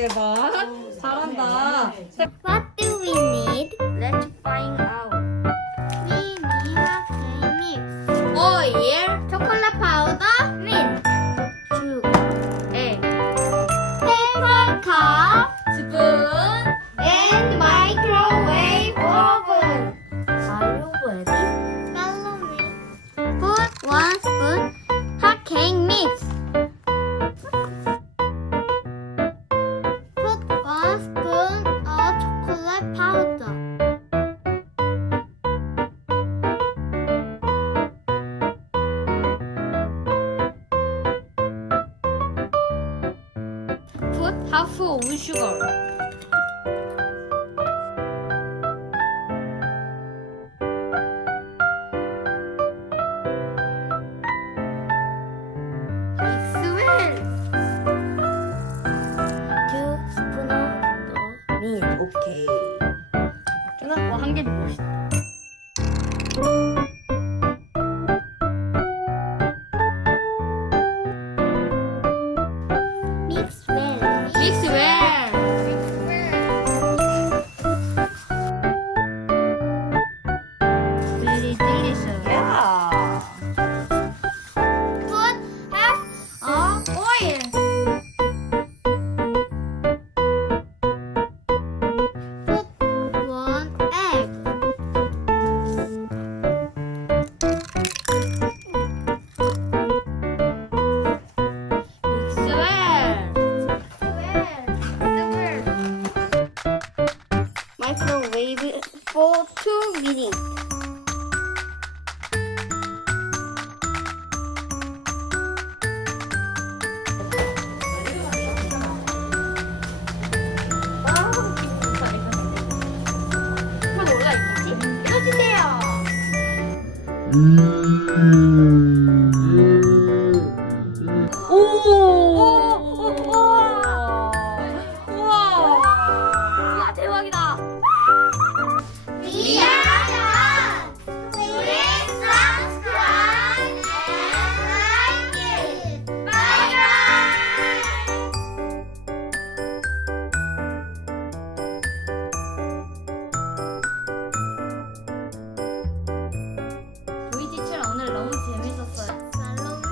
대박. 잘한다. What do we need? Let's find out. We need a cake mix, Oil, chocolate powder, milk, sugar, egg, paper cup, spoon. and microwave oven. Are you ready? Follow me. Put 1 spoon hot cake mix. Put 1 spoon of chocolate powder. Put half of sugar. Mix well. 2 spoon of milk. 오케이. 끝났고 한 개도 멋있다. Mix well. Mix well. Very delicious. 야. Put half of oil. Put 1 egg. Mix well. Microwave for 2 minutes. 한번 올라 있겠지? 해주세요. 우와 대박이다. 미안하다. Please subscribe and like it. Bye bye. 보이지출 오늘 너무 재밌었어요. 살로미.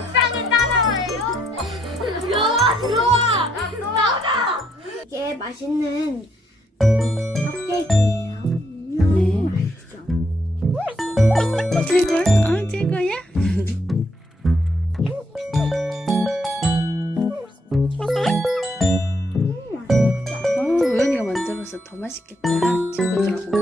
옥상에 따라와요. 들어와. 나오자. 이게 맛있는 컵케이크예요. 네. 맛있어. 제거야? 우연이가 만들어서 더 맛있겠다. 친구들하고.